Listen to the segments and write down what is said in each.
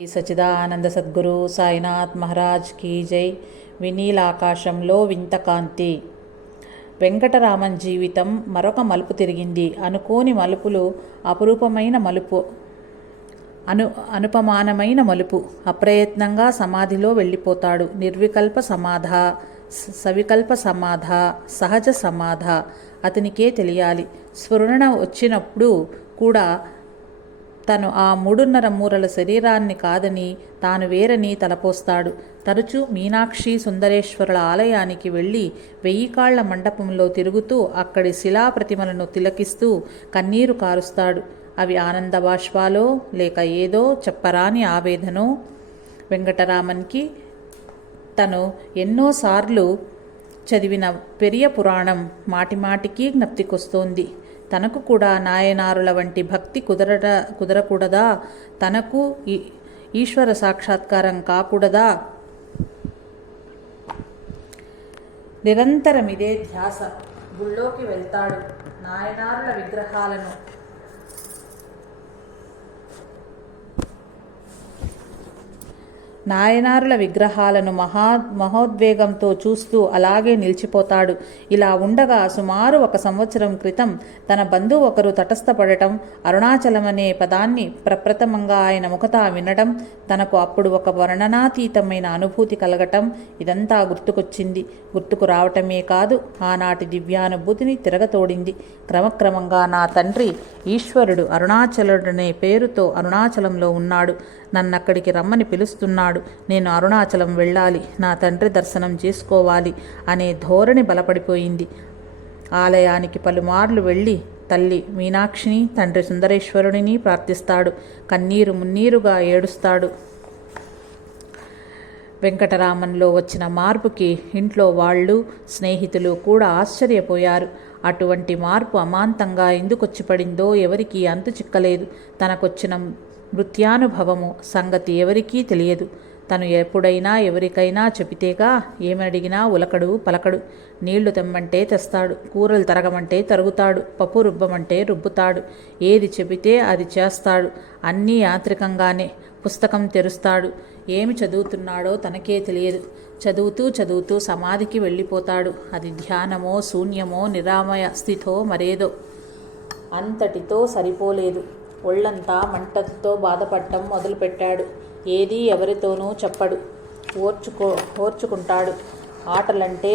Sachidananda Sadhguru Sainath Maharaj key జై. వినీలాకాశంలో వింత కాంతి. వెంకటరామన్ జీవితం మరొక మలుపు తిరిగింది. అనుకోని మలుపులు, అపురూపమైన మలుపు, అనుపమానమైన మలుపు. అప్రయత్నంగా సమాధిలో వెళ్ళిపోతాడు. నిర్వికల్ప సమాధ, సవికల్ప సమాధ, సహజ సమాధ అతనికే తెలియాలి. స్ఫురణ వచ్చినప్పుడు కూడా తను ఆ 3.5 మూరల శరీరాన్ని కాదని, తాను వేరని తలపోస్తాడు. తరచూ మీనాక్షి సుందరేశ్వరుల ఆలయానికి వెళ్ళి 1000 కాళ్ల మండపంలో తిరుగుతూ అక్కడి శిలా ప్రతిమలను తిలకిస్తూ కన్నీరు కారుస్తాడు. అవి ఆనంద బాష్పాలో లేక ఏదో చెప్పరాని ఆవేదనో. వెంకటరామన్కి తను ఎన్నోసార్లు చదివిన పెరియ పురాణం మాటిమాటికి జ్ఞప్తికొస్తోంది. తనకు కూడా నాయనారుల వంటి భక్తి కుదరకూడదా? తనకు ఈశ్వర సాక్షాత్కారం కాకూడదా? నిరంతరం ఇదే ధ్యాస. గుళ్ళోకి వెళ్తాడు. నాయనారుల విగ్రహాలను మహోద్వేగంతో చూస్తూ అలాగే నిలిచిపోతాడు. ఇలా ఉండగా సుమారు 1 సంవత్సరం క్రితం తన బంధువు ఒకరు తటస్థపడటం, అరుణాచలమనే పదాన్ని ప్రప్రథమంగా ఆయన ముఖత వినడం, తనకు అప్పుడు ఒక వర్ణనాతీతమైన అనుభూతి కలగటం, ఇదంతా గుర్తుకొచ్చింది. గుర్తుకు రావటమే కాదు, ఆనాటి దివ్యానుభూతిని తిరగతోడింది. క్రమక్రమంగా నా తండ్రి ఈశ్వరుడు అరుణాచలుడనే పేరుతో అరుణాచలంలో ఉన్నాడు. నన్నక్కడికి రమ్మని పిలుస్తున్నాడు. నేను అరుణాచలం వెళ్ళాలి, నా తండ్రి దర్శనం చేసుకోవాలి అనే ధోరణి బలపడిపోయింది. ఆలయానికి పలుమార్లు వెళ్ళి తల్లి మీనాక్షిని, తండ్రి సుందరేశ్వరుడిని ప్రార్థిస్తాడు. కన్నీరు మున్నీరుగా ఏడుస్తాడు. వెంకటరామన్లో వచ్చిన మార్పుకి ఇంట్లో వాళ్ళు, స్నేహితులు కూడా ఆశ్చర్యపోయారు. అటువంటి మార్పు అమాంతంగా ఎందుకొచ్చి పడిందో ఎవరికీ అంతు చిక్కలేదు. తనకొచ్చిన మృత్యానుభవము సంగతి ఎవరికీ తెలియదు. తను ఎప్పుడైనా ఎవరికైనా చెబితేగా ఏమడిగినా ఉలకడు పలకడు. నీళ్లు తెమ్మంటే తెస్తాడు, కూరలు తరగమంటే తరుగుతాడు, పప్పు రుబ్బమంటే రుబ్బుతాడు. ఏది చెబితే అది చేస్తాడు. అన్నీ యాంత్రికంగానే. పుస్తకం తెరుస్తాడు. ఏమి చదువుతున్నాడో తనకే తెలియదు. చదువుతూ సమాధికి వెళ్ళిపోతాడు. అది ధ్యానమో, శూన్యమో, నిరామయ స్థితో మరేదో. అంతటితో సరిపోలేదు. ఒళ్ళంతా మంటతో బాధపడటం మొదలుపెట్టాడు. ఏదీ ఎవరితోనూ చెప్పడు. ఓర్చుకుంటాడు. ఆటలంటే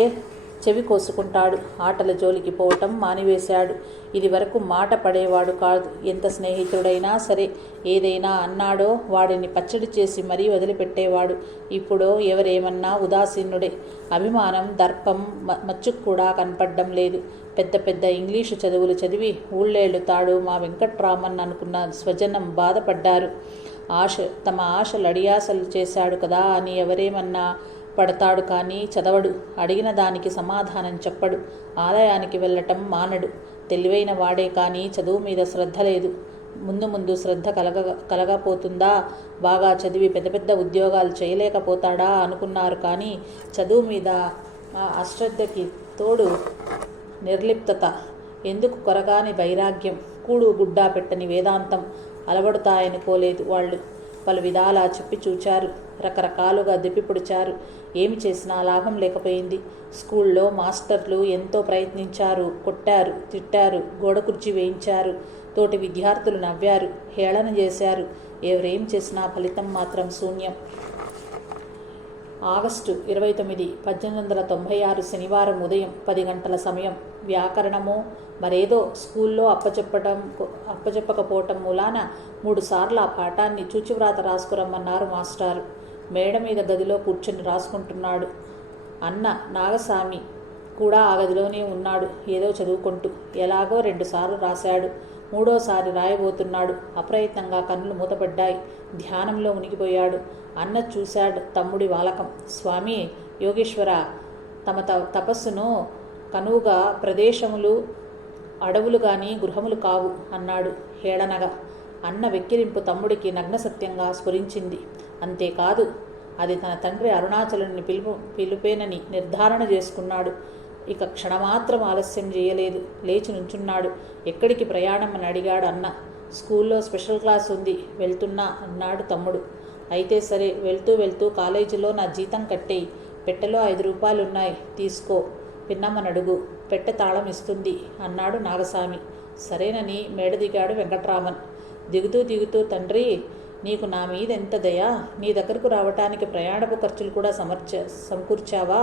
చెవి కోసుకుంటాడు. ఆటల జోలికి పోవటం మానివేశాడు. ఇది వరకు మాట పడేవాడు కాదు. ఎంత స్నేహితుడైనా సరే ఏదైనా అన్నాడో వాడిని పచ్చడి చేసి మరీ వదిలిపెట్టేవాడు. ఇప్పుడు ఎవరేమన్నా ఉదాసీనుడే. అభిమానం, దర్పం మచ్చుకు కూడా కనపడ్డం లేదు. పెద్ద పెద్ద ఇంగ్లీషు చదువులు చదివి ఊళ్ళేళ్లుతాడు మా వెంకట్రామన్ అనుకున్న స్వజనం బాధపడ్డారు. తమ ఆశలు అడియాసలు చేశాడు కదా అని ఎవరేమన్నా పడతాడు కానీ చదవడు. అడిగిన దానికి సమాధానం చెప్పడు. ఆలయానికి వెళ్ళటం మానడు. తెలివైన వాడే కానీ చదువు మీద శ్రద్ధ లేదు. ముందు శ్రద్ధ కలగపోతుందా? బాగా చదివి పెద్ద పెద్ద ఉద్యోగాలు చేయలేకపోతాడా అనుకున్నారు కానీ చదువు మీద అశ్రద్ధకి తోడు నిర్లిప్తత, ఎందుకు కొరగాని వైరాగ్యం, కూడు గుడ్డా పెట్టని వేదాంతం అలవడుతాయనుకోలేదు వాళ్ళు. పలు విధాలా చెప్పి చూచారు. రకరకాలుగా దెప్పిపొడిచారు. ఏమి చేసినా లాభం లేకపోయింది. స్కూల్లో మాస్టర్లు ఎంతో ప్రయత్నించారు. కొట్టారు, తిట్టారు, గోడ కుర్చీ వేయించారు. తోటి విద్యార్థులు నవ్వారు, హేళన చేశారు. ఎవరేం చేసినా ఫలితం మాత్రం శూన్యం. ఆగస్టు 29, 1896 శనివారం ఉదయం 10 గంటల సమయం. వ్యాకరణమో మరేదో స్కూల్లో అప్పచెప్పకపోవటం మూలాన 3 సార్లు ఆ పాఠాన్ని చూచివ్రాత రాసుకురమ్మన్నారు మాస్టారు. మేడ మీద గదిలో కూర్చొని రాసుకుంటున్నాడు. అన్న నాగస్వామి కూడా ఆ గదిలోనే ఉన్నాడు, ఏదో చదువుకుంటూ. ఎలాగో 2 సార్లు రాశాడు. 3వసారి రాయబోతున్నాడు. అప్రయత్నంగా కన్నులు మూతపడ్డాయి. ధ్యానంలో మునిగిపోయాడు. అన్న చూశాడు తమ్ముడి వాలకం. స్వామి యోగేశ్వర, తమ తపస్సును కనువుగా ప్రదేశములు అడవులు గాని గృహములు కావు అన్నాడు హేళనగా. అన్న వెక్కిరింపు తమ్ముడికి నగ్నసత్యంగా స్ఫురించింది. అంతేకాదు, అది తన తండ్రి అరుణాచలుని పిలుపేనని నిర్ధారణ చేసుకున్నాడు. ఇక క్షణమాత్రం ఆలస్యం చేయలేదు. లేచి నుంచున్నాడు. ఎక్కడికి ప్రయాణం అని అడిగాడు అన్న. స్కూల్లో స్పెషల్ క్లాస్ ఉంది, వెళ్తున్నా అన్నాడు తమ్ముడు. అయితే సరే, వెళ్తూ వెళ్తూ కాలేజీలో నా జీతం కట్టేయి. పెట్టెలో 5 రూపాయలున్నాయి, తీసుకో. పిన్నమ్మనడుగు, పెట్టె తాళం ఇస్తుంది అన్నాడు నాగస్వామి. సరేనని మేడ దిగాడు వెంకట్రామన్. దిగుతూ దిగుతూ, తండ్రి, నీకు నా మీద ఎంత దయా! నీ దగ్గరకు రావటానికి ప్రయాణపు ఖర్చులు కూడా సమకూర్చావా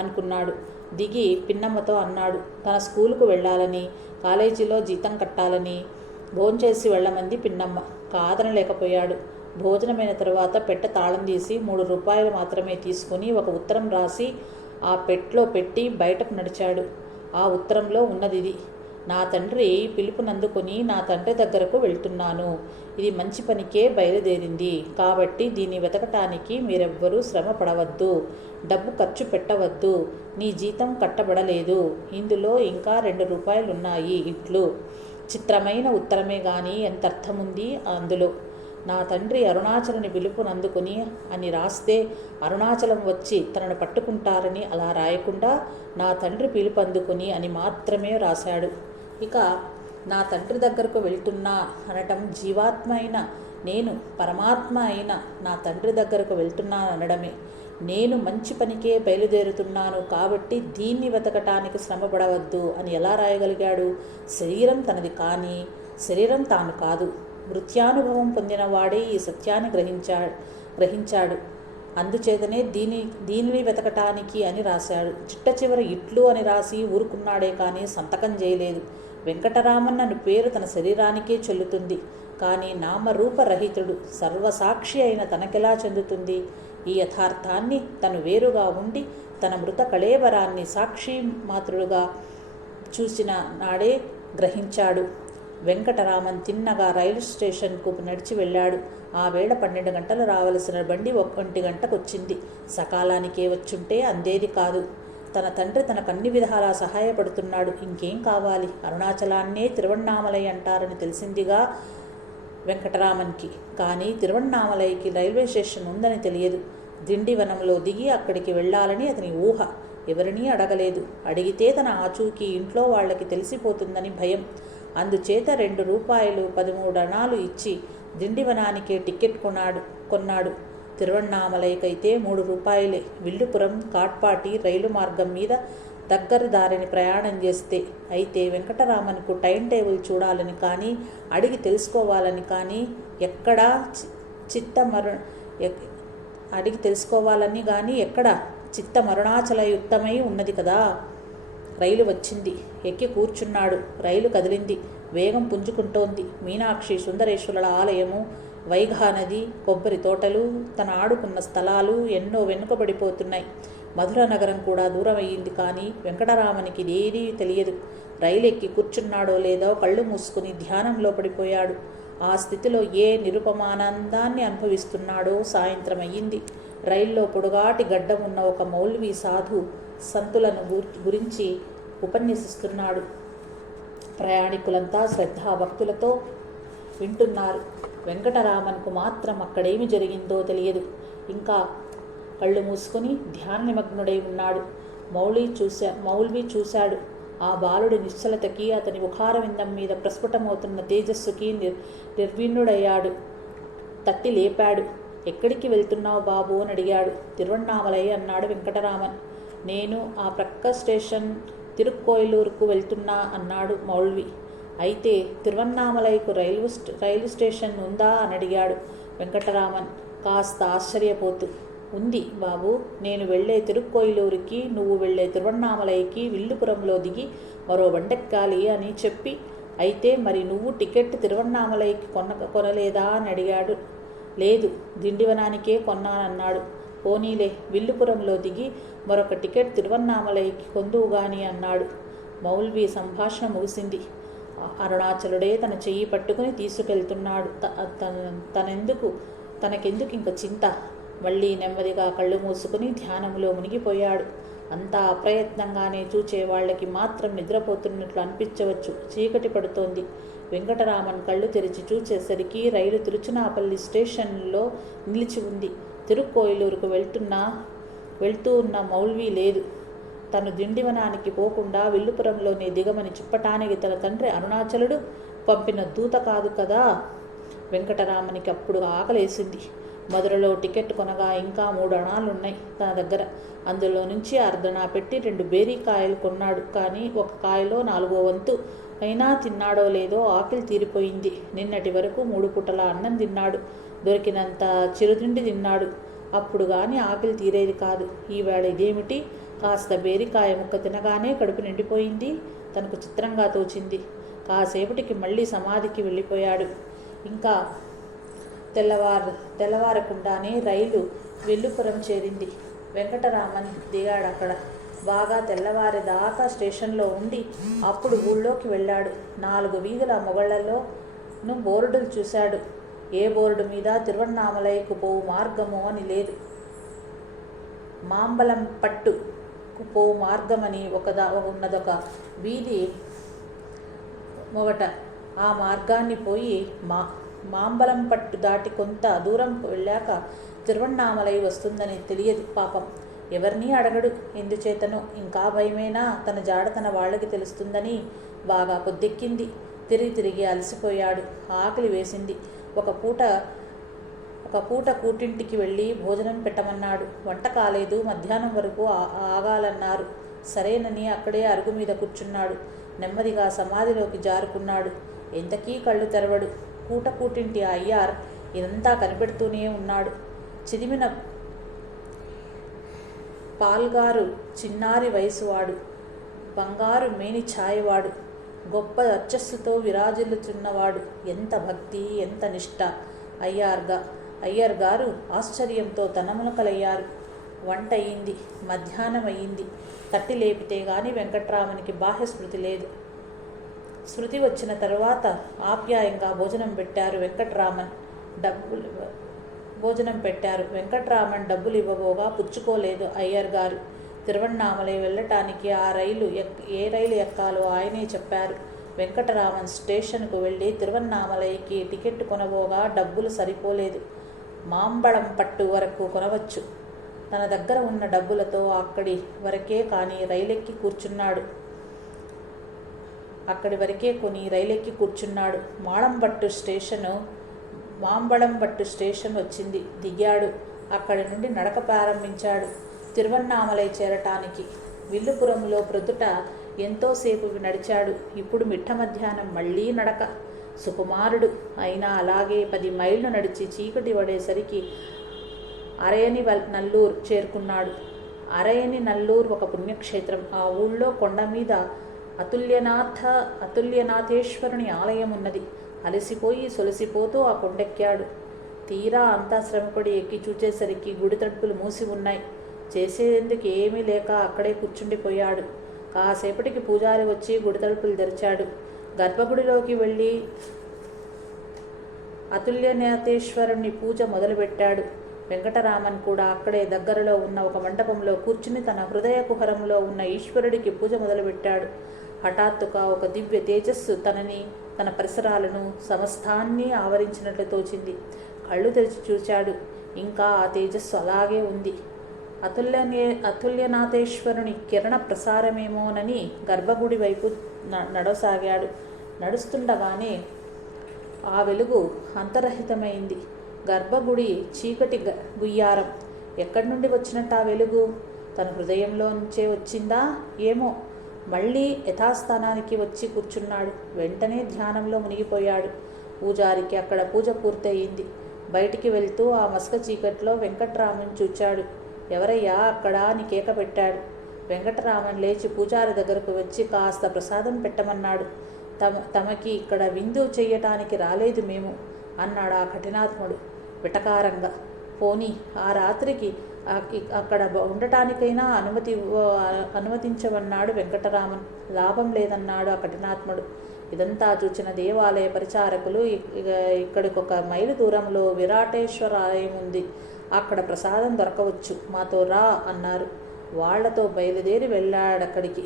అనుకున్నాడు. దిగి పిన్నమ్మతో అన్నాడు. తన స్కూలుకు వెళ్ళాలని, కాలేజీలో జీతం కట్టాలని, భోంచేసి వెళ్ళమంది పిన్నమ్మ. కాదనలేకపోయాడు. భోజనమైన తరువాత పెట్టె తాళం తీసి 3 రూపాయలు మాత్రమే తీసుకుని ఒక ఉత్తరం రాసి ఆ పెట్లో పెట్టి బయటకు నడిచాడు. ఆ ఉత్తరంలో ఉన్నదిది: నా తండ్రి పిలుపునందుకొని నా తండ్రి దగ్గరకు వెళ్తున్నాను. ఇది మంచి పనికే బయలుదేరింది కాబట్టి దీన్ని వెతకటానికి మీరెవ్వరూ శ్రమ పడవద్దు, డబ్బు ఖర్చు పెట్టవద్దు. నీ జీతం కట్టబడలేదు, ఇందులో ఇంకా 2 రూపాయలున్నాయి. ఇట్లు. చిత్రమైన ఉత్తరమే గాని ఎంత అర్థముంది అందులో. నా తండ్రి అరుణాచలుని పిలుపునందుకుని అని రాస్తే అరుణాచలం వచ్చి తనను పట్టుకుంటారని అలా రాయకుండా నా తండ్రి పిలుపు అందుకుని అని మాత్రమే రాశాడు. ఇక నా తండ్రి దగ్గరకు వెళ్తున్నా అనటం జీవాత్మ అయిన నేను, పరమాత్మ అయిన నా తండ్రి దగ్గరకు వెళ్తున్నాననడమే. నేను మంచి పనికే బయలుదేరుతున్నాను కాబట్టి దీన్ని వెతకటానికి శ్రమపడవద్దు అని ఎలా రాయగలిగాడు? శరీరం తనది కానీ శరీరం తాను కాదు. మృత్యానుభవం పొందినవాడే ఈ సత్యాన్ని గ్రహించాడు. అందుచేతనే దీనిని వెతకటానికి అని రాశాడు. చిట్ట చివర ఇట్లు అని రాసి ఊరుకున్నాడే కానీ సంతకం చేయలేదు. వెంకటరామన్ అను పేరు తన శరీరానికే చెల్లుతుంది కానీ నామరూపరహితుడు సర్వసాక్షి అయిన తనకెలా చెందుతుంది? ఈ యథార్థాన్ని తను వేరుగా ఉండి తన మృత కళేబరాన్ని సాక్షి మాతృడుగా చూసిన నాడే గ్రహించాడు. వెంకటరామన్ తిన్నగా రైలు స్టేషన్కు నడిచి వెళ్ళాడు. ఆ వేళ 12 గంటలు రావలసిన బండి 1 గంటకొచ్చింది. సకాలానికే వచ్చుంటే అందేది కాదు. తన తండ్రి తనకు అన్ని విధాలా సహాయపడుతున్నాడు. ఇంకేం కావాలి? అరుణాచలాన్నే తిరువణ్ణామలై అంటారని తెలిసిందిగా వెంకటరామన్కి. కానీ తిరువణ్ణామలైకి రైల్వే స్టేషన్ ఉందని తెలియదు. దిండివనంలో దిగి అక్కడికి వెళ్ళాలని అతని ఊహ. ఎవరినీ అడగలేదు. అడిగితే తన ఆచూకీ ఇంట్లో వాళ్ళకి తెలిసిపోతుందని భయం. అందుచేత 2 రూపాయలు 13 అణాలు ఇచ్చి దిండివనానికే టికెట్ కొన్నాడు. తిరువణ్ణామలైకైతే 3 రూపాయలే. విల్లుపురం, కాట్పాటి రైలు మార్గం మీద దగ్గర దారిని ప్రయాణం చేస్తే. అయితే వెంకటరామన్కు టైం టేబుల్ చూడాలని కానీ అడిగి తెలుసుకోవాలని కానీ ఎక్కడా చిత్తమరుణాచలయుక్తమై ఉన్నది కదా. రైలు వచ్చింది. ఎక్కి కూర్చున్నాడు. రైలు కదిలింది. వేగం పుంజుకుంటోంది. మీనాక్షి సుందరేశ్వరుల ఆలయము, వైఘా నది, కొబ్బరి తోటలు, తన ఆడుకున్న స్థలాలు ఎన్నో వెనుకబడిపోతున్నాయి. మధుర నగరం కూడా దూరమయ్యింది. కానీ వెంకటరామనికి ఇదేదీ తెలియదు. రైలు ఎక్కి కూర్చున్నాడో లేదో కళ్ళు మూసుకుని ధ్యానంలో పడిపోయాడు. ఆ స్థితిలో ఏ నిరుపమానందాన్ని అనుభవిస్తున్నాడో. సాయంత్రం అయ్యింది. రైల్లో పొడుగాటి గడ్డం ఉన్న ఒక మౌల్వీ సాధు సంతులను గురించి ఉపన్యసిస్తున్నాడు. ప్రయాణికులంతా శ్రద్ధాభక్తులతో వింటున్నారు. వెంకటరామన్కు మాత్రం అక్కడేమి జరిగిందో తెలియదు. ఇంకా కళ్ళు మూసుకొని ధ్యాన నిమగ్నుడై ఉన్నాడు. మౌల్వీ చూశాడు. ఆ బాలుడి నిశ్చలతకి, అతని ముఖారవిందం మీద ప్రస్ఫుటమవుతున్న తేజస్సుకి నిర్విణ్ణుడయ్యాడు. తట్టి లేపాడు. ఎక్కడికి వెళ్తున్నావు బాబు అని అడిగాడు. తిరువణ్ణామలై అన్నాడు వెంకటరామన్. నేను ఆ ప్రక్క స్టేషన్ తిరుక్కోయిలూరుకు వెళ్తున్నా అన్నాడు మౌల్వి. అయితే తిరువణ్ణామలైకు రైలు స్టేషన్ ఉందా అని అడిగాడు వెంకటరామన్ కాస్త ఆశ్చర్యపోతూ. ఉంది బాబు. నేను వెళ్ళే తిరుక్కోయిలూరుకి, నువ్వు వెళ్ళే తిరువణ్ణామలైకి విల్లుపురంలో దిగి మరో బండెక్కాలి అని చెప్పి. అయితే మరి నువ్వు టికెట్ తిరువణ్ణామలైకి కొనలేదా అని అడిగాడు. లేదు, దిండివనానికే కొన్నానన్నాడు. పోనీలే, విల్లుపురంలో దిగి మరొక టికెట్ తిరువణ్ణామలైకి కొందువుగాని అన్నాడు. మౌల్వీ సంభాషణ ముగిసింది. అరుణాచలుడే తన చెయ్యి పట్టుకుని తీసుకెళ్తున్నాడు. తనకెందుకు ఇంక చింత? మళ్ళీ నెమ్మదిగా కళ్ళు మూసుకుని ధ్యానంలో మునిగిపోయాడు. అంతా అప్రయత్నంగానే చూచే వాళ్ళకి మాత్రం నిద్రపోతున్నట్లు అనిపించవచ్చు. చీకటి పడుతోంది. వెంకటరామన్ కళ్ళు తెరిచి చూచేసరికి రైలు తిరుచునాపల్లి స్టేషన్లో నిలిచి ఉంది. తిరుక్కోయిలూరుకు వెళ్తూ ఉన్న మౌల్వీ లేదు. తను దిండివనానికి పోకుండా విల్లుపురంలోనే దిగమని చెప్పటానికి తన తండ్రి అరుణాచలుడు పంపిన దూత కాదు కదా. వెంకటరామనికి అప్పుడు ఆకలేసింది. మధురలో టికెట్ కొనగా ఇంకా 3 అణాలున్నాయి తన దగ్గర. అందులో నుంచి అర్ధనా పెట్టి 2 బేరీకాయలు కొన్నాడు. కానీ ఒక కాయలో 4వ వంతు అయినా తిన్నాడో లేదో ఆకలి తీరిపోయింది. నిన్నటి వరకు 3 పూటల అన్నం తిన్నాడు. దొరికినంత చిరుతిండి తిన్నాడు. అప్పుడు గాని ఆకలి తీరేది కాదు. ఈవేళ ఇదేమిటి? కాస్త బేరికాయ ముక్క తినగానే కడుపు నిండిపోయింది. తనకు చిత్రంగా తోచింది. కాసేపటికి మళ్ళీ సమాధికి వెళ్ళిపోయాడు. ఇంకా తెల్లవారకుండానే రైలు వెల్లుపురం చేరింది. వెంకటరామన్ దిగాడక్కడ. బాగా తెల్లవారేదాకా స్టేషన్లో ఉండి అప్పుడు ఊళ్ళోకి వెళ్ళాడు. 4 వీధుల మొగళ్లలోనూ బోర్డులు చూశాడు. ఏ బోర్డు మీద తిరువణ్ణామలైకు పోవు మార్గము అని లేదు. మాంబలం పట్టుకు పోవు మార్గమని ఉన్నదొక వీధి మొగట. ఆ మార్గాన్ని పోయి మాంబలం పట్టు దాటి కొంత దూరం వెళ్ళాక తిరువణ్ణామలై వస్తుందని తెలియదు పాపం. ఎవరినీ అడగడు. ఎందుచేతనో ఇంకా భయమేనా తన జాడ తన వాళ్ళకి తెలుస్తుందని. బాగా పొద్దెక్కింది. తిరిగి అలసిపోయాడు. ఆకలి వేసింది. ఒక పూట కూటింటికి వెళ్ళి భోజనం పెట్టమన్నాడు. వంట కాలేదు. మధ్యాహ్నం వరకు ఆగాలన్నారు. సరేనని అక్కడే అరుగు మీద కూర్చున్నాడు. నెమ్మదిగా సమాధిలోకి జారుకున్నాడు. ఎంతకీ కళ్ళు తెరవడు. కూటింటి అయ్యార్ ఇదంతా కనిపెడుతూనే ఉన్నాడు. చిదిమిన పాల్గారు చిన్నారి వయసువాడు. బంగారు మేని ఛాయవాడు. గొప్ప వర్చస్సుతో విరాజిల్లుచున్నవాడు. ఎంత భక్తి, ఎంత నిష్ఠ! అయ్యర్ గారు ఆశ్చర్యంతో తనమునకలయ్యారు. వంట అయింది. మధ్యాహ్నం అయింది. తట్టి లేపితే గాని వెంకట్రామన్కి బాహ్య స్మృతి లేదు. స్మృతి వచ్చిన తరువాత ఆప్యాయంగా భోజనం పెట్టారు. వెంకట్రామన్ డబ్బులు ఇవ్వబోగా పుచ్చుకోలేదు అయ్యర్ గారు. తిరువణ్ణామలై వెళ్ళటానికి ఏ రైలు ఎక్కాలో ఆయనే చెప్పారు. వెంకటరామన్ స్టేషన్కు వెళ్ళి తిరువణ్ణామలైకి టికెట్ కొనబోగా డబ్బులు సరిపోలేదు. మాంబళం పట్టు వరకు కొనవచ్చు. తన దగ్గర ఉన్న డబ్బులతో అక్కడి వరకే కొని రైలెక్కి కూర్చున్నాడు. మాంబళంపట్టు స్టేషన్ వచ్చింది. దిగాడు. అక్కడి నుండి నడక ప్రారంభించాడు తిరువణ్ణామలై చేరటానికి. విల్లుపురంలో ప్రొద్దుట ఎంతోసేపు నడిచాడు. ఇప్పుడు మిట్ట మధ్యాహ్నం మళ్ళీ నడక. సుకుమారుడు అయినా అలాగే 10 మైళ్ళు నడిచి చీకటి పడేసరికి అరయని నల్లూరు చేరుకున్నాడు. అరయని నల్లూరు ఒక పుణ్యక్షేత్రం. ఆ ఊళ్ళో కొండ మీద అతుల్యనాథేశ్వరుని ఆలయం ఉన్నది. అలసిపోయి సొలసిపోతూ ఆ కొండెక్కాడు. తీరా అంతా శ్రమపడి ఎక్కి చూచేసరికి గుడి తలుపులు మూసి ఉన్నాయి. చేసేందుకు ఏమీ లేక అక్కడే కూర్చుండిపోయాడు. కాసేపటికి పూజారి వచ్చి గుడి తలుపులు తెరిచాడు. గర్భగుడిలోకి వెళ్ళి అతుల్యనాథేశ్వరుని పూజ మొదలుపెట్టాడు. వెంకటరామన్ కూడా అక్కడే దగ్గరలో ఉన్న ఒక మండపంలో కూర్చుని తన హృదయ కుహరంలో ఉన్న ఈశ్వరుడికి పూజ మొదలుపెట్టాడు. హఠాత్తుగా ఒక దివ్య తేజస్సు తన పరిసరాలను సమస్తాన్ని ఆవరించినట్లు తోచింది. కళ్ళు తెరిచి చూచాడు. ఇంకా ఆ తేజస్సు అలాగే ఉంది. అతుల్యనాథేశ్వరుని కిరణ ప్రసారమేమోనని గర్భగుడి వైపు నడవసాగాడు. నడుస్తుండగానే ఆ వెలుగు అంతర్హితమైంది. గర్భగుడి చీకటి గుయ్యారం. ఎక్కడి నుండి వచ్చినట్టు ఆ వెలుగు? తన హృదయంలో నుంచే వచ్చిందా ఏమో. మళ్ళీ యథాస్థానానికి వచ్చి కూర్చున్నాడు. వెంటనే ధ్యానంలో మునిగిపోయాడు. పూజారికి అక్కడ పూజ పూర్తయింది. బయటికి వెళ్తూ ఆ మసక చీకట్లో వెంకట్రామన్ చూచాడు. ఎవరయ్యా అక్కడ అని కేక పెట్టాడు. వెంకటరామన్ లేచి పూజారి దగ్గరకు వచ్చి కాస్త ప్రసాదం పెట్టమన్నాడు. తమకి ఇక్కడ విందు చెయ్యటానికి రాలేదు మేము అన్నాడు ఆ కఠినాత్ముడు విటకారంగా. పోనీ ఆ రాత్రికి అక్కడ ఉండటానికైనా అనుమతించమన్నాడు వెంకటరామన్. లాభం లేదన్నాడు ఆ కఠినాత్ముడు. ఇదంతా చూచిన దేవాలయ పరిచారకులు ఇక్కడికొక మైలు దూరంలో విరాటేశ్వర ఆలయం ఉంది. అక్కడ ప్రసాదం దొరకవచ్చు, మాతో రా అన్నారు. వాళ్లతో బయలుదేరి వెళ్ళాడక్కడికి.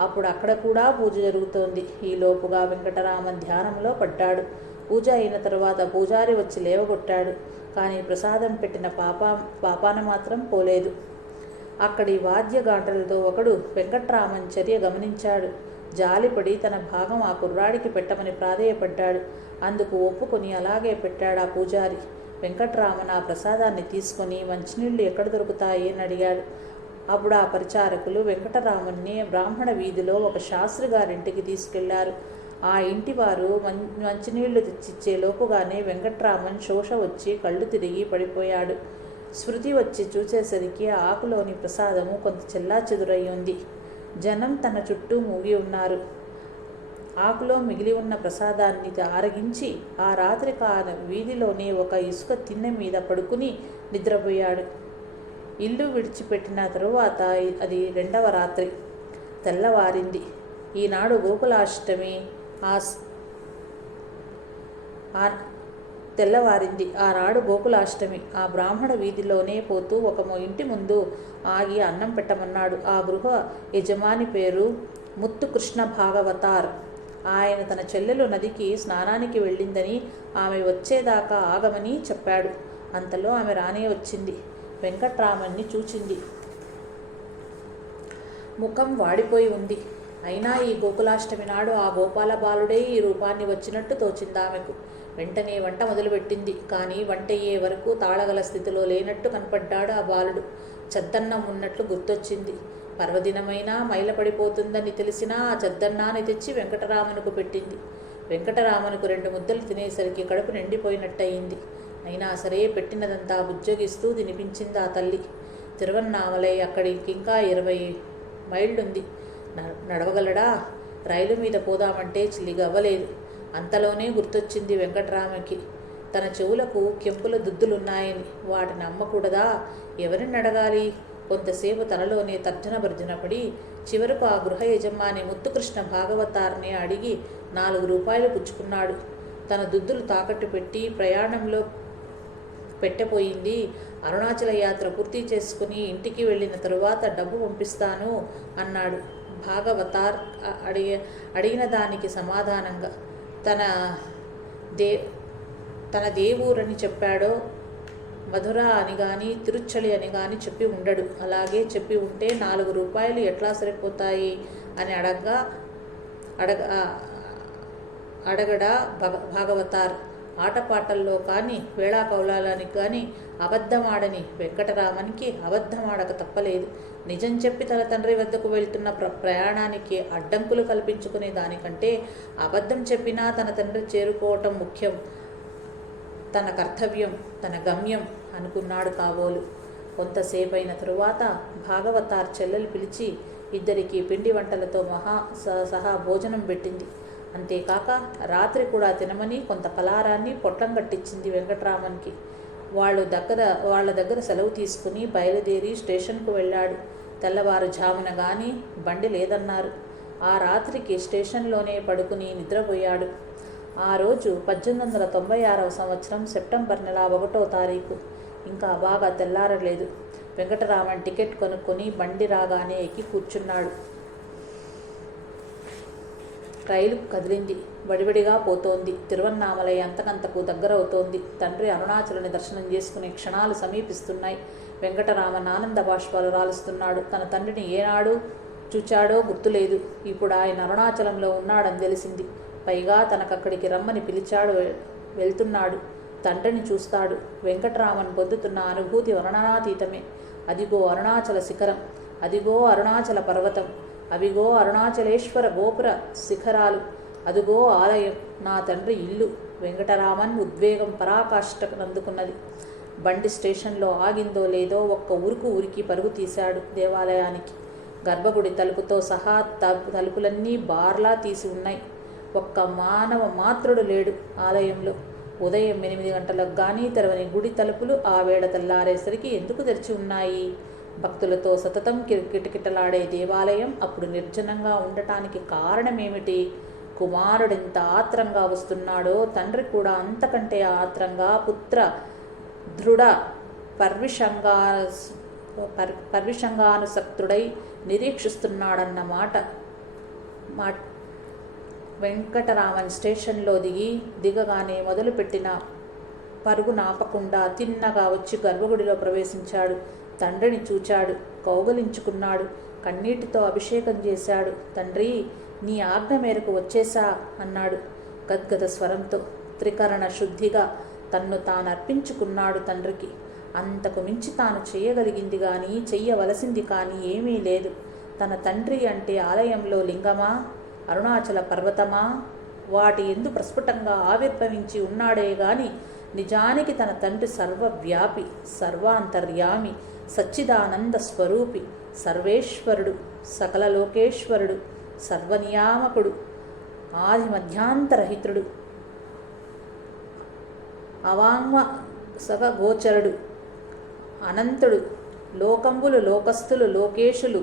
అప్పుడు అక్కడ కూడా పూజ జరుగుతోంది. ఈలోపుగా వెంకటరామన్ ధ్యానంలో పడ్డాడు. పూజ అయిన తరువాత పూజారి వచ్చి లేవగొట్టాడు. కానీ ప్రసాదం పెట్టిన పాపాన మాత్రం పోలేదు. అక్కడి వాద్యగాంటలతో ఒకడు వెంకట్రామన్ చర్య గమనించాడు. జాలిపడి తన భాగం ఆ కుర్రాడికి పెట్టమని ప్రాధేయపడ్డాడు. అందుకు ఒప్పుకొని అలాగే పెట్టాడు ఆ పూజారి. వెంకట్రామన్ ఆ ప్రసాదాన్ని తీసుకొని మంచినీళ్లు ఎక్కడ దొరుకుతాయి అని అడిగాడు. అప్పుడు ఆ పరిచారకులు వెంకటరామన్ని బ్రాహ్మణ వీధిలో ఒక శాస్త్రి గారింటికి తీసుకెళ్లారు. ఆ ఇంటి వారు మంచినీళ్లు తెచ్చిచ్చే లోపుగానే వెంకట్రామన్ శోష వచ్చి కళ్ళు తిరిగి పడిపోయాడు. శృతి వచ్చి చూసేసరికి ఆకులోని ప్రసాదము కొంత చెల్లాచెదురై ఉంది. జనం తన చుట్టూ మూగి ఉన్నారు. ఆకులో మిగిలి ఉన్న ప్రసాదాన్ని ఆరగించి ఆ రాత్రి వీధిలోనే ఒక ఇసుక తిన్నె మీద పడుకుని నిద్రపోయాడు. ఇల్లు విడిచిపెట్టిన తరువాత అది 2వ రాత్రి. తెల్లవారింది. ఈనాడు గోకులాష్టమి. ఆనాడు గోకులాష్టమి. ఆ బ్రాహ్మణ వీధిలోనే పోతూ ఒక ఇంటి ముందు ఆగి అన్నం పెట్టమన్నాడు. ఆ గృహ యజమాని పేరు ముత్తుకృష్ణ భాగవతార్. ఆయన తన చెల్లెలు నదికి స్నానానికి వెళ్ళిందని, ఆమె వచ్చేదాకా ఆగమని చెప్పాడు. అంతలో ఆమె రానే వచ్చింది. వెంకట్రామన్ని చూచింది. ముఖం వాడిపోయి ఉంది. అయినా ఈ గోకులాష్టమి నాడు ఆ గోపాల బాలుడే ఈ రూపాన్ని వచ్చినట్టు తోచింది ఆమెకు. వెంటనే వంట మొదలుపెట్టింది. కానీ వంటయ్యే వరకు తాళగల స్థితిలో లేనట్టు కనపడ్డాడు ఆ బాలుడు. చద్దన్నం ఉన్నట్లు గుర్తొచ్చింది. పర్వదినమైనా మైలపడిపోతుందని తెలిసినా ఆ చద్దన్నాన్ని తెచ్చి వెంకటరామనుకు పెట్టింది. వెంకటరామనుకు 2 ముద్దలు తినేసరికి కడుపు నిండిపోయినట్టయింది. అయినా సరే పెట్టినదంతా బుజ్జగిస్తూ తినిపించింది ఆ తల్లి. తిరువన్నామలై అక్కడికి ఇంకా 20 మైళ్ళుంది. నడవగలడా? రైలు మీద పోదామంటే చిల్లిగవ్వలేదు. అంతలోనే గుర్తొచ్చింది వెంకట్రామకి. తన చెవులకు కెంపుల దుద్దులున్నాయని. వాటిని అమ్మకూడదా? ఎవరిని అడగాలి? కొంతసేపు తనలోనే తర్జన భర్జన పడి చివరకు ఆ గృహ యజమాని ముత్తుకృష్ణ భాగవతార్ని అడిగి 4 రూపాయలు పుచ్చుకున్నాడు. తన దుద్దులు తాకట్టు పెట్టి ప్రయాణంలో పెట్టపోయింది. అరుణాచల యాత్ర పూర్తి చేసుకుని ఇంటికి వెళ్ళిన తరువాత డబ్బు పంపిస్తాను అన్నాడు. భాగవతార్ అడిగిన దానికి సమాధానంగా తన దేవురని చెప్పాడో. మధుర అని కానీ తిరుచ్చలి అని కానీ చెప్పి ఉండడు. అలాగే చెప్పి ఉంటే 4 రూపాయలు ఎట్లా సరిపోతాయి అని అడగడా భాగవతార్. ఆటపాటల్లో కానీ వేళాకౌలాలానికి కానీ అబద్ధమాడని వెంకటరామన్కి అబద్ధమాడక తప్పలేదు. నిజం చెప్పి తన తండ్రి వద్దకు వెళ్తున్న ప్రయాణానికి అడ్డంకులు కల్పించుకునే దానికంటే అబద్ధం చెప్పినా తన తండ్రి చేరుకోవటం ముఖ్యం, తన కర్తవ్యం, తన గమ్యం అనుకున్నాడు కాబోలు. కొంతసేపైన తరువాత భాగవతార్ చెల్లెలు పిలిచి ఇద్దరికి పిండి వంటలతో సహా భోజనం పెట్టింది. అంతేకాక రాత్రి కూడా తినమని కొంత పలారాన్ని పొట్లం కట్టించింది వెంకట్రామన్కి. వాళ్ళ దగ్గర సెలవు తీసుకుని బయలుదేరి స్టేషన్కు వెళ్ళాడు. తెల్లవారుజామున కానీ బండి లేదన్నారు. ఆ రాత్రికి స్టేషన్లోనే పడుకుని నిద్రపోయాడు. ఆ రోజు 1896వ సంవత్సరం సెప్టెంబర్ నెల 1వ తారీఖు. ఇంకా బాగా తెల్లారలేదు. వెంకటరామన్ టికెట్ కొనుక్కొని బండి రాగానే ఎక్కి కూర్చున్నాడు. రైలు కదిలింది. వడివడిగా పోతోంది. తిరువన్నామలై అంతకంతకు దగ్గరవుతోంది. తండ్రి అరుణాచలని దర్శనం చేసుకునే క్షణాలు సమీపిస్తున్నాయి. వెంకటరామన్ ఆనంద బాష్పాలు రాలుస్తున్నాడు. తన తండ్రిని ఏనాడు చూచాడో గుర్తులేదు. ఇప్పుడు ఆయన అరుణాచలంలో ఉన్నాడని తెలిసింది. పైగా తనకక్కడికి రమ్మని పిలిచాడు. వెళ్తున్నాడు. తండ్రిని చూస్తాడు. వెంకటరామన్ పొందుతున్న అనుభూతి వర్ణనాతీతమే. అదిగో అరుణాచల శిఖరం, అదిగో అరుణాచల పర్వతం, అవిగో అరుణాచలేశ్వర గోపుర శిఖరాలు, అదుగో ఆలయం, నా తండ్రి ఇల్లు. వెంకటరామన్ ఉద్వేగం పరాకాష్ఠనందుకున్నది. బండి స్టేషన్లో ఆగిందో లేదో ఒక్క ఉరికి పరుగు తీశాడు దేవాలయానికి. గర్భగుడి తలుపుతో సహా తలుపులన్నీ బార్లా తీసి ఉన్నాయి. ఒక్క మానవ మాత్రుడు లేడు ఆలయంలో. ఉదయం 8 గంటలకు కానీ తెరవని గుడి తలుపులు ఆ వేళ తెల్లారేసరికి ఎందుకు తెరిచి ఉన్నాయి? భక్తులతో సతతం కిటకిటలాడే దేవాలయం అప్పుడు నిర్జనంగా ఉండటానికి కారణమేమిటి? కుమారుడెంత ఆత్రంగా వస్తున్నాడో తండ్రి కూడా అంతకంటే ఆత్రంగా పుత్ర దృఢ పర్విషంగానుసక్తుడై నిరీక్షిస్తున్నాడన్న మాట. వెంకటరామన్ స్టేషన్లో దిగగానే మొదలుపెట్టిన పరుగు నాపకుండా తిన్నగా వచ్చి గర్భగుడిలో ప్రవేశించాడు. తండ్రిని చూచాడు. కౌగలించుకున్నాడు. కన్నీటితో అభిషేకం చేశాడు. తండ్రి, నీ ఆజ్ఞ మేరకు వచ్చేసా అన్నాడు గద్గద స్వరంతో. త్రికరణ శుద్ధిగా తన్ను తాను అర్పించుకున్నాడు తండ్రికి. అంతకు మించి తాను చేయగలిగింది కానీ చెయ్యవలసింది కానీ ఏమీ లేదు. తన తండ్రి అంటే ఆలయంలో లింగమా, అరుణాచల పర్వతమా, వాటి ఎందు ప్రస్ఫుటంగా ఆవిర్భవించి ఉన్నాడే గాని నిజానికి తన తండ్రి సర్వవ్యాపి, సర్వాంతర్యామి, సచ్చిదానంద స్వరూపి, సర్వేశ్వరుడు, సకల లోకేశ్వరుడు, సర్వనియామకుడు, ఆది మధ్యాంతరహితుడు, అవాంగ సగగోచరుడు, అనంతుడు, లోకంబులు లోకస్థులు లోకేశులు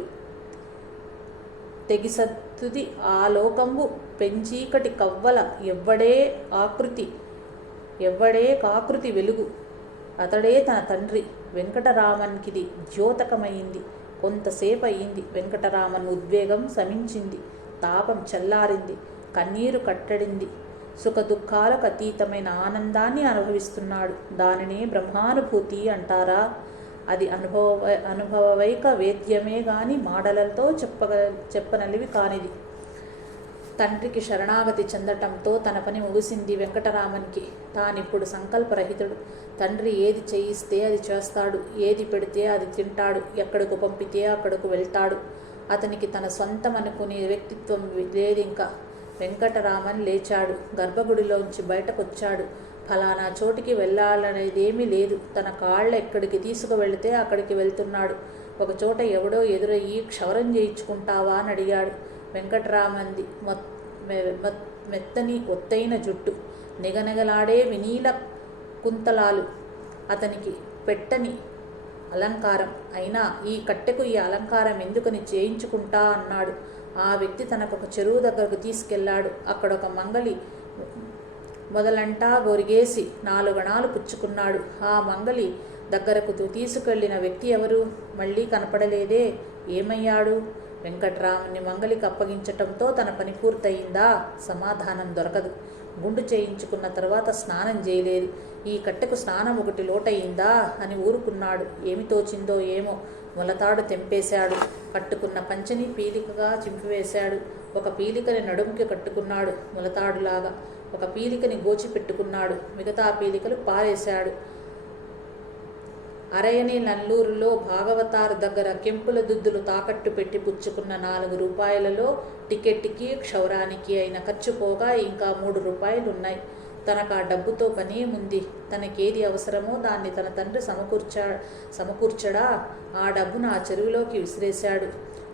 తెగిసత్తుది ఆ లోకంబు పెంచీకటి కవ్వల ఎవ్వడే కాకృతి వెలుగు. అతడే తన తండ్రి. వెంకటరామన్కిది ద్యోతకమైంది. కొంతసేపు అయింది. వెంకటరామన్ ఉద్వేగం శమించింది. తాపం చల్లారింది. కన్నీరు కట్టడింది. సుఖదుఖాలకు అతీతమైన ఆనందాన్ని అనుభవిస్తున్నాడు. దానినే బ్రహ్మానుభూతి అంటారా? అది అనుభవవైక వేద్యమే గాని మాటలతో చెప్పనలివి కానిది. తండ్రికి శరణాగతి చెందటంతో తన పని ముగిసింది వెంకటరామన్కి. తానిప్పుడు సంకల్పరహితుడు. తండ్రి ఏది చేయిస్తే అది చేస్తాడు, ఏది పెడితే అది తింటాడు, ఎక్కడకు పంపితే అక్కడకు వెళ్తాడు. అతనికి తన సొంతమనుకునే వ్యక్తిత్వం లేదింకా. వెంకటరామన్ లేచాడు. గర్భగుడిలోంచి బయటకొచ్చాడు. ఫలానా చోటికి వెళ్ళాలనేదేమీ లేదు. తన కాళ్ళ ఎక్కడికి తీసుకువెళితే అక్కడికి వెళ్తున్నాడు. ఒకచోట ఎవడో ఎదురయ్యి క్షవరం చేయించుకుంటావా అని అడిగాడు. వెంకటరామంది మెత్తని ఒత్తైన జుట్టు, నిగనగలాడే వినీల కుంతలాలు అతనికి పెట్టని అలంకారం. అయినా ఈ కట్టెకు ఈ అలంకారం ఎందుకని చేయించుకుంటా అన్నాడు. ఆ వ్యక్తి తనకొక చెరువు దగ్గరకు తీసుకెళ్లాడు. అక్కడొక మంగలి మొదలంటా గొరిగేసి 4 గణాలు పుచ్చుకున్నాడు. ఆ మంగలి దగ్గరకు తీసుకెళ్లిన వ్యక్తి ఎవరు? మళ్ళీ కనపడలేదే. ఏమయ్యాడు? వెంకటరాముని మంగలికి అప్పగించటంతో తన పని పూర్తయిందా? సమాధానం దొరకదు. గుండు చేయించుకున్న తర్వాత స్నానం చేయలేదు. ఈ కట్టెకు స్నానం ఒకటి లోటయిందా అని ఊరుకున్నాడు. ఏమి తోచిందో ఏమో. మొలతాడు తెంపేశాడు. కట్టుకున్న పంచని పీలికగా చింపివేశాడు. ఒక పీలికని నడుముకి కట్టుకున్నాడు మొలతాడులాగా. ఒక పీలికని గోచి పెట్టుకున్నాడు. మిగతా పీలికలు పారేశాడు. అరయని నల్లూరులో భాగవతారు దగ్గర కెంపుల దుద్దులు తాకట్టు పెట్టి పుచ్చుకున్న 4 రూపాయలలో టికెట్కి క్షౌరానికి అయిన ఖర్చు పోగా ఇంకా 3 రూపాయలున్నాయి. తనకు ఆ డబ్బుతో పనేముంది? తనకేది అవసరమో దాన్ని తన తండ్రి సమకూర్చడా? ఆ డబ్బును ఆ చెరువులోకి విసిరేశాడు.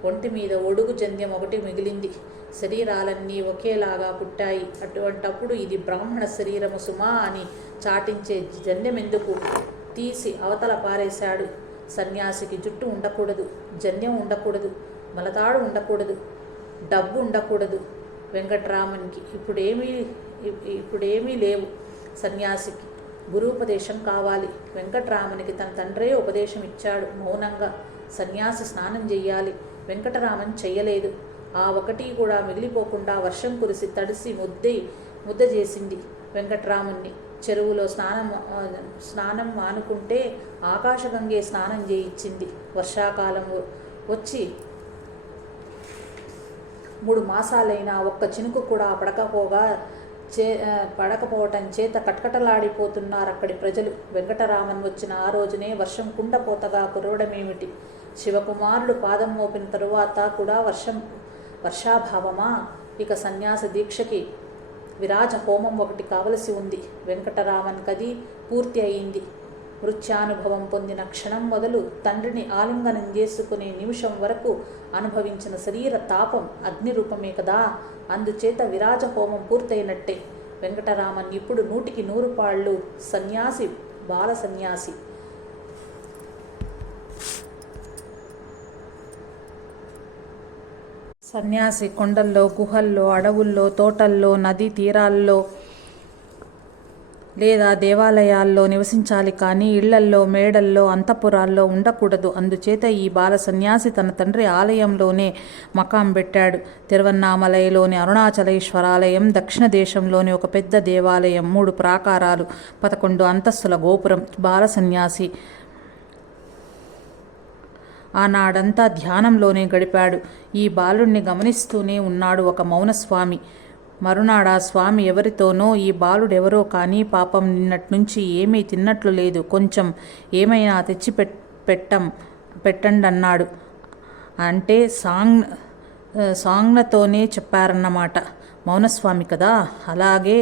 ఒంటి మీద ఒడుగు జంధ్యం ఒకటి మిగిలింది. శరీరాలన్నీ ఒకేలాగా పుట్టాయి. అటువంటప్పుడు ఇది బ్రాహ్మణ శరీరము సుమా అని చాటించే జంధ్యమెందుకు? తీసి అవతల పారేశాడు. సన్యాసికి జుట్టు ఉండకూడదు, జన్యం ఉండకూడదు, మలతాడు ఉండకూడదు, డబ్బు ఉండకూడదు. వెంకటరామన్కి ఇప్పుడేమీ లేవు. సన్యాసికి గురూపదేశం కావాలి. వెంకటరామన్కి తన తండ్రే ఉపదేశం ఇచ్చాడు మౌనంగా. సన్యాసి స్నానం చెయ్యాలి. వెంకటరామన్ చెయ్యలేదు. ఆ ఒకటి కూడా మిగిలిపోకుండా వర్షం కురిసి తడిసి ముద్ద చేసింది వెంకటరామన్ని. చెరువులో స్నానం మానుకుంటే ఆకాశగంగే స్నానం చేయించింది. వర్షాకాలం వచ్చి 3 మాసాలైనా ఒక్క చినుకు కూడా పడకపోవటం చేత కటకటలాడిపోతున్నారక్కడి ప్రజలు. వెంకటరామన్ వచ్చిన ఆ రోజునే వర్షం కుండపోతగా కురవడమేమిటి? శివకుమారుడు పాదం మోపిన తరువాత కూడా వర్షాభావమా? ఇక సన్యాస దీక్షకి విరాజ హోమం ఒకటి కావలసి ఉంది. వెంకటరామన్ కది పూర్తి అయింది. మృత్యానుభవం పొందిన క్షణం మొదలు తండ్రిని ఆలింగనం చేసుకునే నిమిషం వరకు అనుభవించిన శరీర తాపం అగ్నిరూపమే కదా. అందుచేత విరాజ హోమం పూర్తయినట్టే. వెంకటరామన్ ఇప్పుడు 100కి 100 పాళ్ళు సన్యాసి, బాల సన్యాసి. సన్యాసి కొండల్లో, గుహల్లో, అడవుల్లో, తోటల్లో, నదీ తీరాల్లో లేదా దేవాలయాల్లో నివసించాలి కానీ ఇళ్లల్లో, మేడల్లో, అంతఃపురాల్లో ఉండకూడదు. అందుచేత ఈ బాల సన్యాసి తన తండ్రి ఆలయంలోనే మకాం పెట్టాడు. తిరువన్నామలైలోని అరుణాచలేశ్వరాలయం దక్షిణ దేశంలోని ఒక పెద్ద దేవాలయం. 3 ప్రాకారాలు, 11 అంతస్తుల గోపురం. బాల సన్యాసి ఆనాడంతా ధ్యానంలోనే గడిపాడు. ఈ బాలుణ్ణి గమనిస్తూనే ఉన్నాడు ఒక మౌనస్వామి. మరునాడ స్వామి ఎవరితోనో, ఈ బాలుడెవరో కానీ పాపం నిన్నట్నుంచి ఏమీ తిన్నట్లు లేదు, కొంచెం ఏమైనా తెచ్చి పెట్టండన్నాడు. అంటే సాంగ్నతోనే చెప్పారన్నమాట. మౌనస్వామి కదా. అలాగే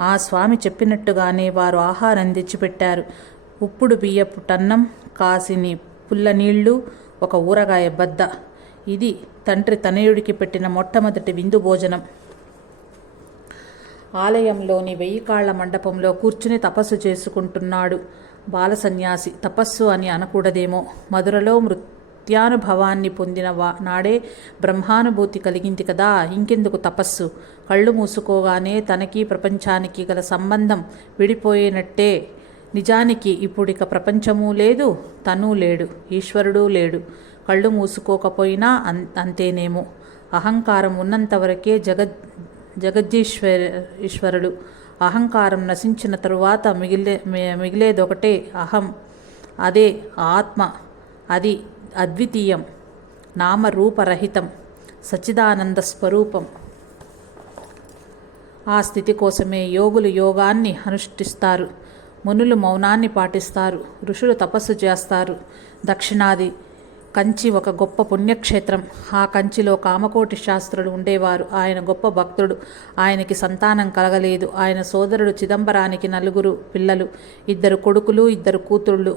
ఆ స్వామి చెప్పినట్టుగానే వారు ఆహారం తెచ్చిపెట్టారు. ఉప్పుడు బియ్యపు టన్నం, కాసిని పుల్ల నీళ్లు, ఒక ఊరగాయ బద్ద. ఇది తండ్రి తనయుడికి పెట్టిన మొట్టమొదటి విందు భోజనం. ఆలయంలోని 1000 కాళ్ల మండపంలో కూర్చుని తపస్సు చేసుకుంటున్నాడు బాలసన్యాసి. తపస్సు అని అనకూడదేమో. మధురలో మృత్యానుభవాన్ని పొందిన నాడే బ్రహ్మానుభూతి కలిగింది కదా, ఇంకెందుకు తపస్సు? కళ్ళు మూసుకోగానే తనకి ప్రపంచానికి గల సంబంధం విడిపోయినట్టే. నిజానికి ఇప్పుడిక ప్రపంచమూ లేదు, తనూ లేడు, ఈశ్వరుడూ లేడు. కళ్ళు మూసుకోకపోయినా అంతేనేమో. అహంకారం ఉన్నంతవరకే జగదీశ్వరుడు. అహంకారం నశించిన తరువాత మిగిలేదొకటే అహం. అదే ఆత్మ. అది అద్వితీయం, నామరూపరహితం, సచ్చిదానంద స్వరూపం. ఆ స్థితి కోసమే యోగులు యోగాన్ని అనుష్ఠిస్తారు, మునులు మౌనాన్ని పాటిస్తారు, ఋషులు తపస్సు చేస్తారు. దక్షిణాది కంచి ఒక గొప్ప పుణ్యక్షేత్రం. ఆ కంచిలో కామకోటి శాస్త్రులు ఉండేవారు. ఆయన గొప్ప భక్తుడు. ఆయనకి సంతానం కలగలేదు. ఆయన సోదరుడు చిదంబరానికి 4 పిల్లలు, 2 కొడుకులు, 2 కూతుళ్ళు.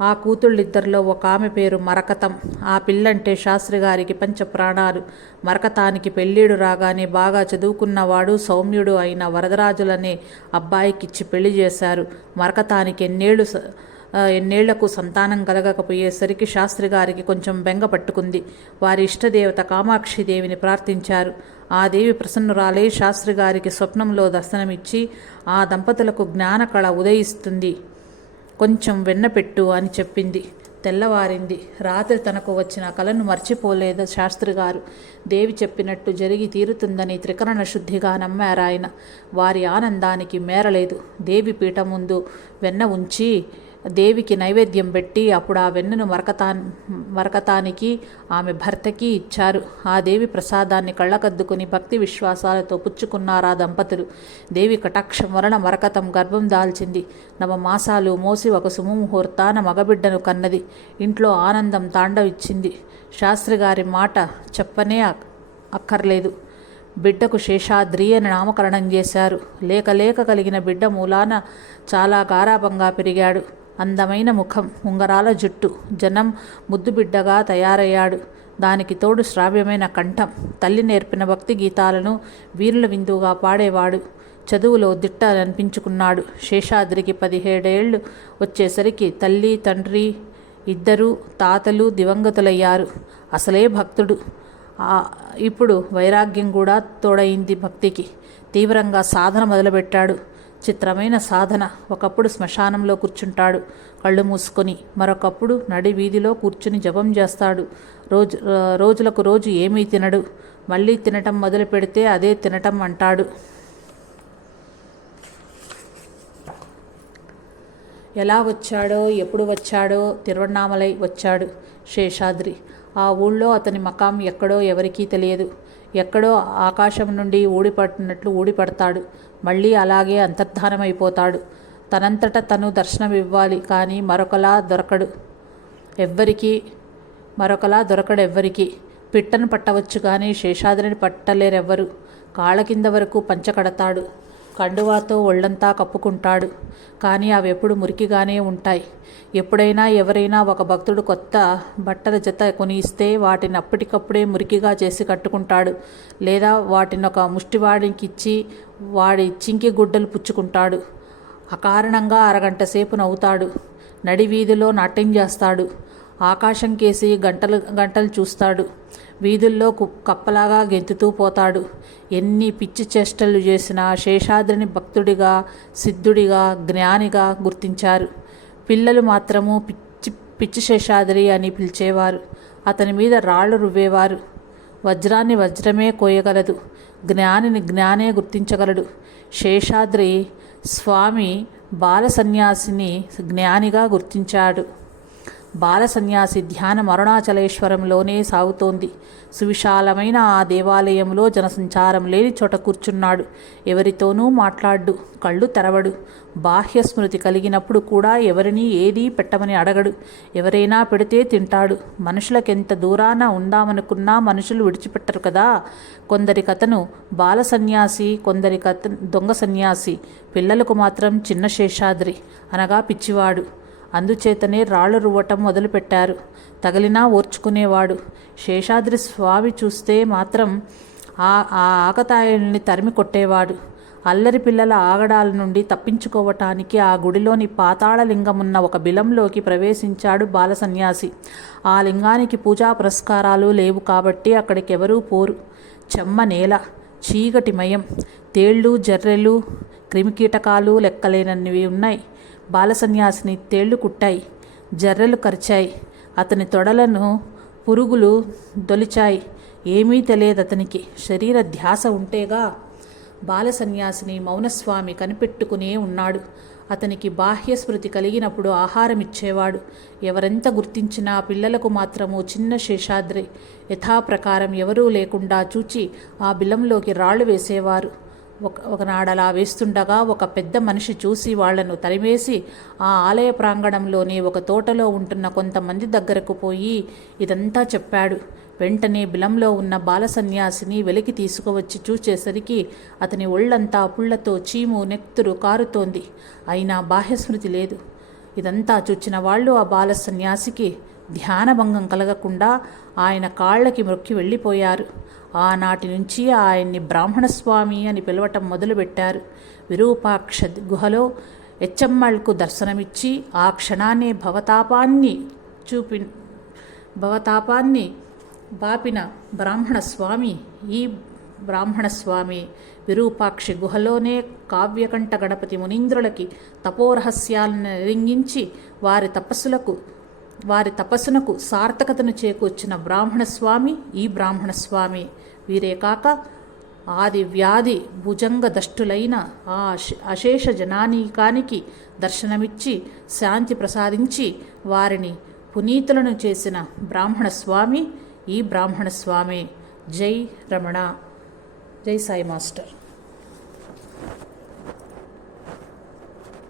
ఆ కూతుళ్ళిద్దరిలో ఒక ఆమె పేరు మరకతం. ఆ పిల్లంటే శాస్త్రిగారికి పంచప్రాణాలు. మరకతానికి పెళ్ళీడు రాగానే బాగా చదువుకున్నవాడు, సౌమ్యుడు అయిన వరదరాజులనే అబ్బాయికిచ్చి పెళ్లి చేశారు. మరకతానికి ఎన్నేళ్లకు సంతానం కలగకపోయేసరికి శాస్త్రిగారికి కొంచెం బెంగ పట్టుకుంది. వారి ఇష్టదేవత కామాక్షిదేవిని ప్రార్థించారు. ఆ దేవి ప్రసన్నురాలై శాస్త్రిగారికి స్వప్నంలో దర్శనమిచ్చి, ఆ దంపతులకు జ్ఞానకళ ఉదయిస్తుంది, కొంచెం వెన్నపెట్టు అని చెప్పింది. తెల్లవారింది. రాత్రి తనకు వచ్చిన కలను మర్చిపోలేదు శాస్త్రిగారు. దేవి చెప్పినట్టు జరిగి తీరుతుందని త్రికరణ శుద్ధిగా నమ్మారాయన. వారి ఆనందానికి మేరలేదు. దేవి పీఠ ముందు వెన్న ఉంచి దేవికి నైవేద్యం పెట్టి అప్పుడు ఆ వెన్నను మరకతానికి ఆమె భర్తకి ఇచ్చారు. ఆ దేవి ప్రసాదాన్ని కళ్ళకద్దుకుని భక్తి విశ్వాసాలతో పుచ్చుకున్నారా దంపతులు. దేవి కటాక్షం వలన మరకతం గర్భం దాల్చింది. 9 మాసాలు మోసి ఒక సుముహూర్తాన మగబిడ్డను కన్నది. ఇంట్లో ఆనందం తాండవిచ్చింది. శాస్త్రిగారి మాట చెప్పనే అక్కర్లేదు. బిడ్డకు శేషాద్రి అని నామకరణం చేశారు. లేక కలిగిన బిడ్డ మూలాన చాలా గారాబంగా పెరిగాడు. అందమైన ముఖం, ఉంగరాల జుట్టు, జనం ముద్దు బిడ్డగా తయారయ్యాడు. దానికి తోడు శ్రావ్యమైన కంఠం. తల్లి నేర్పిన భక్తి గీతాలను వీరుల విందుగా పాడేవాడు. చదువులో దిట్ట అనిపించుకున్నాడు. శేషాద్రికి 17 ఏళ్ళు వచ్చేసరికి తల్లి, తండ్రి, 2 తాతలు దివంగతులయ్యారు. అసలే భక్తుడు. ఇప్పుడు వైరాగ్యం కూడా తోడైంది భక్తికి. తీవ్రంగా సాధన మొదలుపెట్టాడు. చిత్రమైన సాధన. ఒకప్పుడు శ్మశానంలో కూర్చుంటాడు కళ్ళు మూసుకొని, మరొకప్పుడు నడి వీధిలో కూర్చుని జపం చేస్తాడు. రోజులకు రోజు ఏమీ తినడు. మళ్ళీ తినటం మొదలు పెడితే అదే తినటం అంటాడు. ఎలా వచ్చాడో, ఎప్పుడు వచ్చాడో తిరువణ్ణామలై వచ్చాడు శేషాద్రి. ఆ ఊళ్ళో అతని మకాం ఎక్కడో ఎవరికీ తెలియదు. ఎక్కడో ఆకాశం నుండి ఊడిపడినట్లు ఊడిపడతాడు. మళ్ళీ అలాగే అంతర్ధానమైపోతాడు. తనంతట తను దర్శనమివ్వాలి కానీ మరొకలా దొరకడెవ్వరికి. పిట్టను పట్టవచ్చు కానీ శేషాద్రిని పట్టలేరెవ్వరు. కాళ్ళ కింద వరకు పంచకడతాడు. కండువాతో ఒళ్ళంతా కప్పుకుంటాడు. కానీ అవెప్పుడు మురికిగానే ఉంటాయి. ఎప్పుడైనా ఎవరైనా ఒక భక్తుడు కొత్త బట్టల జత కొని ఇస్తే వాటిని అప్పటికప్పుడే మురికిగా చేసి కట్టుకుంటాడు. లేదా వాటినొక ముష్టివాడికి ఇచ్చి వాడి చింకి గుడ్డలు పుచ్చుకుంటాడు. అకారణంగా అరగంట సేపు నవ్వుతాడు. నడి వీధిలో నాట్యం చేస్తాడు. ఆకాశం కేసి గంటలు చూస్తాడు. వీధుల్లో కప్పలాగా గెంతుతూ పోతాడు. ఎన్ని పిచ్చి చేష్టలు చేసినా శేషాద్రిని భక్తుడిగా, సిద్ధుడిగా, జ్ఞానిగా గుర్తించారు. పిల్లలు మాత్రము పిచ్చి శేషాద్రి అని పిలిచేవారు. అతని మీద రాళ్లు రువ్వేవారు. వజ్రాన్ని వజ్రమే కోయగలదు, జ్ఞానిని జ్ఞానే గుర్తించగలడు. శేషాద్రి స్వామి బాల సన్యాసిని జ్ఞానిగా గుర్తించాడు. బాల సన్యాసి ధ్యానం అరుణాచలేశ్వరంలోనే సాగుతోంది. సువిశాలమైన ఆ దేవాలయంలో జనసంచారం లేని చోట కూర్చున్నాడు. ఎవరితోనూ మాట్లాడు, కళ్ళు తెరవడు. బాహ్య స్మృతి కలిగినప్పుడు కూడా ఎవరినీ ఏదీ పెట్టమని అడగడు. ఎవరైనా పెడితే తింటాడు. మనుషులకెంత దూరాన ఉందామనుకున్నా మనుషులు విడిచిపెట్టరు కదా. కొందరికతను బాల సన్యాసి, కొందరికతను దొంగ సన్యాసి. పిల్లలకు మాత్రం చిన్న శేషాద్రి అనగా పిచ్చివాడు. అందుచేతనే రాళ్లు రువ్వటం మొదలుపెట్టారు. తగిలినా ఓర్చుకునేవాడు. శేషాద్రి స్వామి చూస్తే మాత్రం ఆ ఆకతాయిల్ని తరిమి కొట్టేవాడు. అల్లరి పిల్లల ఆగడాల నుండి తప్పించుకోవటానికి ఆ గుడిలోని పాతాళలింగమున్న ఒక బిలంలోకి ప్రవేశించాడు బాల సన్యాసి. ఆ లింగానికి పూజా పురస్కారాలు లేవు కాబట్టి అక్కడికెవరూ పోరు. చెమ్మ నేల, చీకటిమయం, తేళ్ళు, జర్రెలు, క్రిమికీటకాలు లెక్కలేనన్నివి ఉన్నాయి. బాల సన్యాసిని తేళ్లు కుట్టాయి, జర్రెలు కరిచాయి, అతని తొడలను పురుగులు దొలిచాయి. ఏమీ తెలియదు అతనికి. శరీర ధ్యాస ఉంటేగా. బాల సన్యాసిని మౌనస్వామి కనిపెట్టుకునే ఉన్నాడు. అతనికి బాహ్య స్మృతి కలిగినప్పుడు ఆహారం ఇచ్చేవాడు. ఎవరెంత గుర్తించినా పిల్లలకు మాత్రము చిన్న శేషాద్రి. యథాప్రకారం ఎవరూ లేకుండా చూచి ఆ బిలంలోకి రాళ్లు వేసేవారు. ఒకనాడలా వేస్తుండగా ఒక పెద్ద మనిషి చూసి వాళ్లను తరిమేసి ఆ ఆలయ ప్రాంగణంలోని ఒక తోటలో ఉంటున్న కొంతమంది దగ్గరకు పోయి ఇదంతా చెప్పాడు. వెంటనే బిలంలో ఉన్న బాల సన్యాసిని వెలికి తీసుకువచ్చి చూచేసరికి అతని ఒళ్లంతా పుళ్లతో చీము నెత్తురు కారుతోంది. అయినా బాహ్యస్మృతి లేదు. ఇదంతా చూచిన వాళ్ళు ఆ బాల సన్యాసికి ధ్యానభంగం కలగకుండా ఆయన కాళ్ళకి మొక్కి వెళ్ళిపోయారు. ఆనాటి నుంచి ఆయన్ని బ్రాహ్మణస్వామి అని పిలవటం మొదలుపెట్టారు. విరూపాక్ష గుహలో ఎచ్చమ్మళ్కు దర్శనమిచ్చి ఆ క్షణాన్నే భవతాపాన్ని బాపిన బ్రాహ్మణస్వామి ఈ బ్రాహ్మణస్వామి. విరూపాక్షి గుహలోనే కావ్యకంఠ గణపతి మునీంద్రులకి తపోరహస్యాలను రింగించి వారి తపస్సునకు సార్థకతను చేకూర్చిన బ్రాహ్మణస్వామి ఈ బ్రాహ్మణస్వామి. వీరే కాక ఆది వ్యాధి భుజంగ దష్టులైన ఆ అశేష జనానీకానికి దర్శనమిచ్చి శాంతి ప్రసాదించి వారిని పునీతులను చేసిన బ్రాహ్మణస్వామి ఈ బ్రాహ్మణస్వామి. జై రమణ. జై సాయి మాస్టర్.